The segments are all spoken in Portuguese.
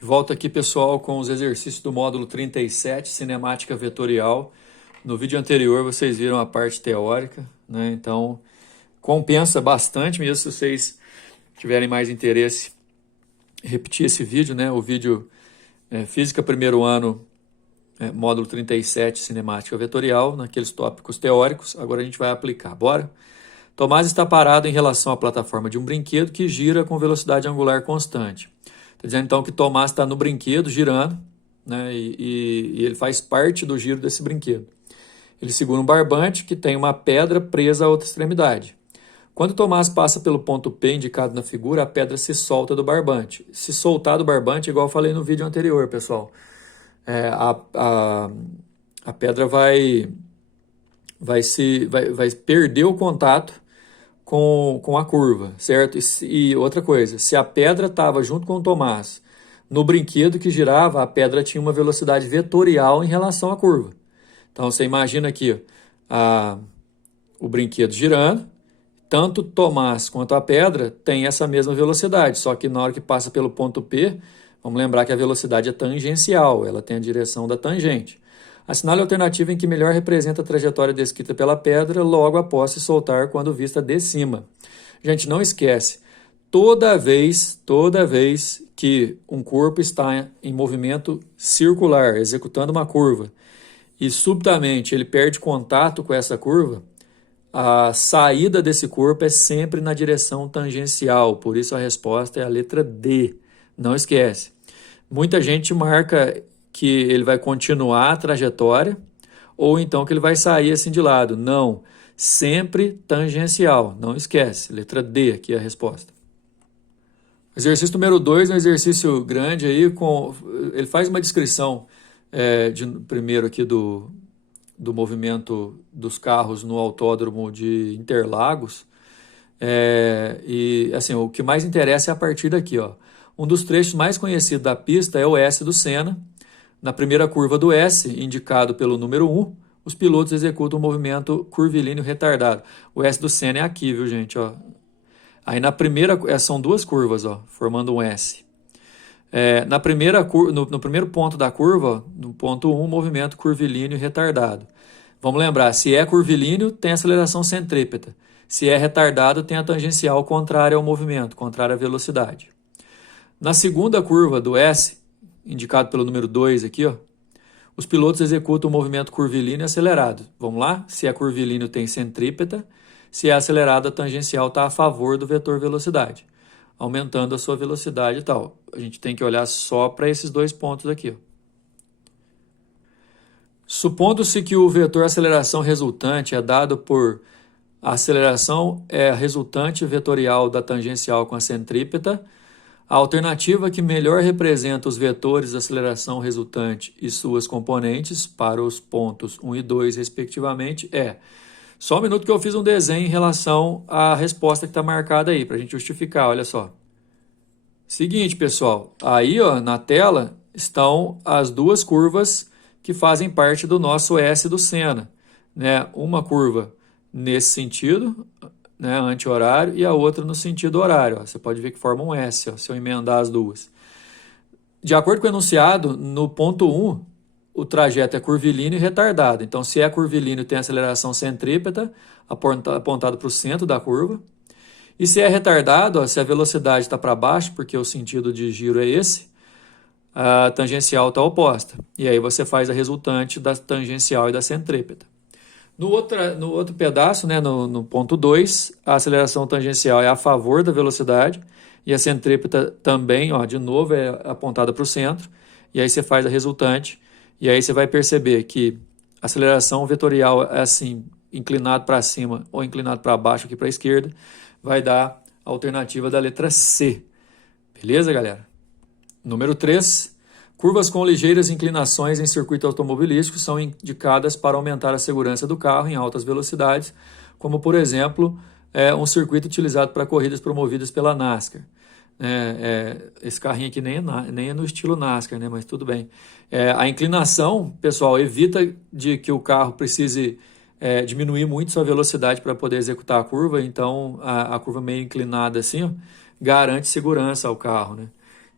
De volta aqui, pessoal, com os exercícios do módulo 37, cinemática vetorial. No vídeo anterior vocês viram a parte teórica, né? Então compensa bastante mesmo se vocês tiverem mais interesse em repetir esse vídeo, né? O vídeo Física primeiro ano, módulo 37, cinemática vetorial, naqueles tópicos teóricos. Agora a gente vai aplicar, bora? Tomás está parado em relação à plataforma de um brinquedo que gira com velocidade angular constante. Está dizendo então que Tomás está no brinquedo girando, né, e ele faz parte do giro desse brinquedo. Ele segura um barbante que tem uma pedra presa à outra extremidade. Quando Tomás passa pelo ponto P indicado na figura, a pedra se solta do barbante. Se soltar do barbante, igual eu falei no vídeo anterior, pessoal, a pedra vai perder o contato com a curva, certo? E outra coisa, se a pedra estava junto com o Tomás no brinquedo que girava, a pedra tinha uma velocidade vetorial em relação à curva. Então você imagina aqui o brinquedo girando, tanto Tomás quanto a pedra tem essa mesma velocidade, só que na hora que passa pelo ponto P, vamos lembrar que a velocidade é tangencial, ela tem a direção da tangente. Assinale a alternativa em que melhor representa a trajetória descrita pela pedra logo após se soltar quando vista de cima. Gente, não esquece, toda vez que um corpo está em movimento circular, executando uma curva, e subitamente ele perde contato com essa curva, a saída desse corpo é sempre na direção tangencial, por isso a resposta é a letra D. Não esquece. Muita gente marca que ele vai continuar a trajetória ou então que ele vai sair assim de lado. Não, sempre tangencial, não esquece. Letra D aqui é a resposta. Exercício número 2 é um exercício grande aí, ele faz uma descrição primeiro aqui do movimento dos carros no autódromo de Interlagos. E assim, o que mais interessa é a partir daqui, ó. Um dos trechos mais conhecidos da pista é o S do Senna. Na primeira curva do S, indicado pelo número 1, os pilotos executam um movimento curvilíneo retardado. O S do Senna é aqui, viu, gente? Ó. Aí na primeira, são duas curvas, ó, formando um S. No primeiro ponto da curva, no ponto 1, movimento curvilíneo retardado. Vamos lembrar, se é curvilíneo, tem aceleração centrípeta. Se é retardado, tem a tangencial contrária ao movimento, contrária à velocidade. Na segunda curva do S, indicado pelo número 2 aqui, ó, os pilotos executam o movimento curvilíneo acelerado. Vamos lá? Se é curvilíneo, tem centrípeta. Se é acelerado, a tangencial está a favor do vetor velocidade, aumentando a sua velocidade e tal. A gente tem que olhar só para esses dois pontos aqui, ó. Supondo-se que o vetor aceleração resultante é dado por a aceleração é resultante vetorial da tangencial com a centrípeta, a alternativa que melhor representa os vetores de aceleração resultante e suas componentes para os pontos 1 e 2, respectivamente, é... Só um minuto que eu fiz um desenho em relação à resposta que está marcada aí, para a gente justificar, olha só. Seguinte, pessoal, aí ó, na tela estão as duas curvas que fazem parte do nosso S do Senna, né? Uma curva nesse sentido, né, anti-horário, e a outra no sentido horário. Ó. Você pode ver que forma um S, ó, se eu emendar as duas. De acordo com o enunciado, no ponto 1, o trajeto é curvilíneo e retardado. Então, se é curvilíneo, tem aceleração centrípeta, apontado para o centro da curva. E se é retardado, ó, se a velocidade está para baixo, porque o sentido de giro é esse, a tangencial está oposta. E aí você faz a resultante da tangencial e da centrípeta. No outro pedaço, né, no ponto 2, a aceleração tangencial é a favor da velocidade e a centrípeta também, ó, de novo, é apontada para o centro. E aí você faz a resultante e aí você vai perceber que a aceleração vetorial é assim, inclinado para cima ou inclinado para baixo aqui para a esquerda, vai dar a alternativa da letra C. Beleza, galera? Número 3. Curvas com ligeiras inclinações em circuito automobilístico são indicadas para aumentar a segurança do carro em altas velocidades, como, por exemplo, um circuito utilizado para corridas promovidas pela NASCAR. Esse carrinho aqui nem é no estilo NASCAR, né? Mas tudo bem. A inclinação, pessoal, evita de que o carro precise diminuir muito sua velocidade para poder executar a curva, então a curva meio inclinada assim, ó, garante segurança ao carro, né?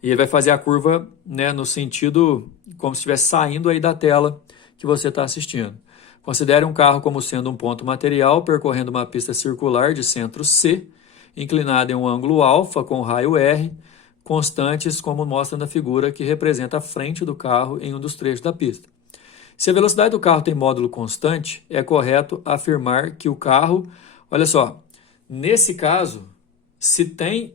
E ele vai fazer a curva, né, no sentido como se estivesse saindo aí da tela que você está assistindo. Considere um carro como sendo um ponto material percorrendo uma pista circular de centro C, inclinada em um ângulo alfa com raio R, constantes como mostra na figura que representa a frente do carro em um dos trechos da pista. Se a velocidade do carro tem módulo constante, é correto afirmar que o carro, olha só, nesse caso, se tem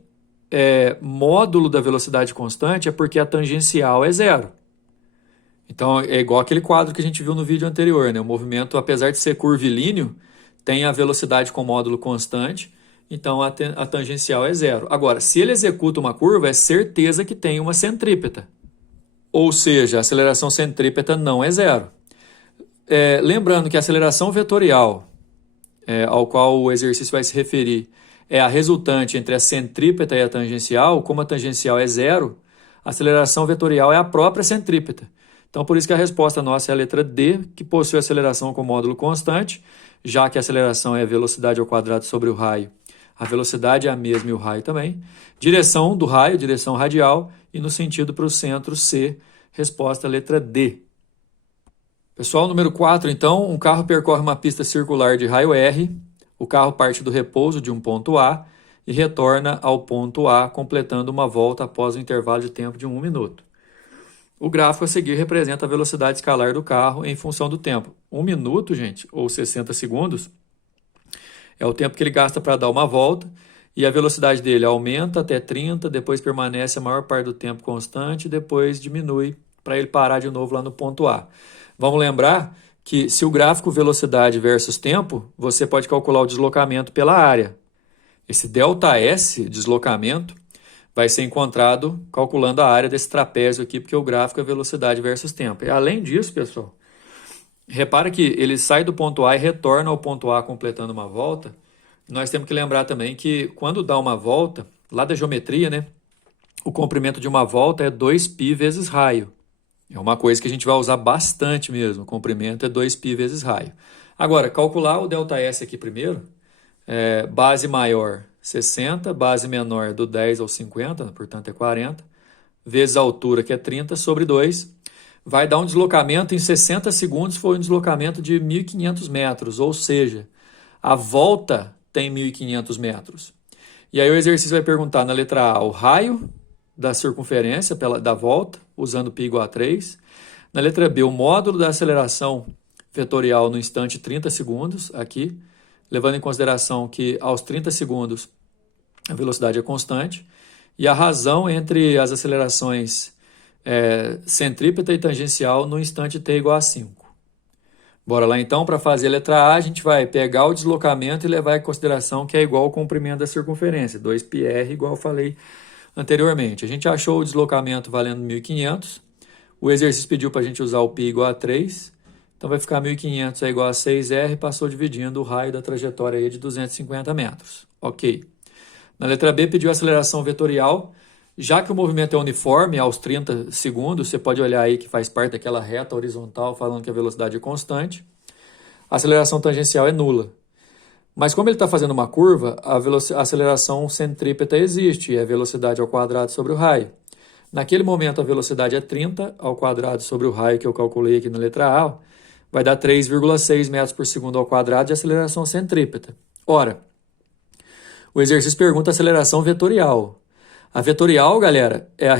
módulo da velocidade constante, é porque a tangencial é zero. Então, é igual aquele quadro que a gente viu no vídeo anterior, né? O movimento, apesar de ser curvilíneo, tem a velocidade com módulo constante, então a tangencial é zero. Agora, se ele executa uma curva, é certeza que tem uma centrípeta. Ou seja, a aceleração centrípeta não é zero. Lembrando que a aceleração vetorial, ao qual o exercício vai se referir, é a resultante entre a centrípeta e a tangencial. Como a tangencial é zero, a aceleração vetorial é a própria centrípeta. Então, por isso que a resposta nossa é a letra D, que possui aceleração com módulo constante, já que a aceleração é a velocidade ao quadrado sobre o raio. A velocidade é a mesma e o raio também. Direção do raio, direção radial, e no sentido para o centro C, resposta letra D. Pessoal, número 4, então, um carro percorre uma pista circular de raio R, o carro parte do repouso de um ponto A e retorna ao ponto A, completando uma volta após o intervalo de tempo de 1 minuto. O gráfico a seguir representa a velocidade escalar do carro em função do tempo. 1 minuto, gente, ou 60 segundos, é o tempo que ele gasta para dar uma volta, e a velocidade dele aumenta até 30, depois permanece a maior parte do tempo constante, depois diminui para ele parar de novo lá no ponto A. Vamos lembrar que se o gráfico velocidade versus tempo, você pode calcular o deslocamento pela área. Esse ΔS, deslocamento, vai ser encontrado calculando a área desse trapézio aqui, porque o gráfico é velocidade versus tempo. E além disso, pessoal, repara que ele sai do ponto A e retorna ao ponto A completando uma volta. Nós temos que lembrar também que quando dá uma volta, lá da geometria, né, o comprimento de uma volta é 2π vezes raio. É uma coisa que a gente vai usar bastante mesmo. O comprimento é 2π vezes raio. Agora, calcular o ΔS aqui primeiro. Base maior 60, base menor do 10 ao 50, portanto é 40, vezes a altura que é 30, sobre 2. Vai dar um deslocamento em 60 segundos, foi um deslocamento de 1.500 metros. Ou seja, a volta tem 1.500 metros. E aí o exercício vai perguntar na letra A o raio da circunferência da volta, usando π igual a 3. Na letra B, o módulo da aceleração vetorial no instante 30 segundos, aqui, levando em consideração que aos 30 segundos a velocidade é constante. E a razão entre as acelerações centrípeta e tangencial no instante t igual a 5. Bora lá então, para fazer a letra A, a gente vai pegar o deslocamento e levar em consideração que é igual ao comprimento da circunferência, 2πr, igual eu falei anteriormente. A gente achou o deslocamento valendo 1.500, o exercício pediu para a gente usar o π igual a 3, então vai ficar 1.500 é igual a 6r, passou dividindo o raio da trajetória aí de 250 metros. Ok. Na letra B pediu a aceleração vetorial, já que o movimento é uniforme aos 30 segundos, você pode olhar aí que faz parte daquela reta horizontal falando que a velocidade é constante, a aceleração tangencial é nula. Mas como ele está fazendo uma curva, a aceleração centrípeta existe, e é velocidade ao quadrado sobre o raio. Naquele momento a velocidade é 30 ao quadrado sobre o raio que eu calculei aqui na letra A, vai dar 3,6 metros por segundo ao quadrado de aceleração centrípeta. Ora, o exercício pergunta a aceleração vetorial. A vetorial, galera, é a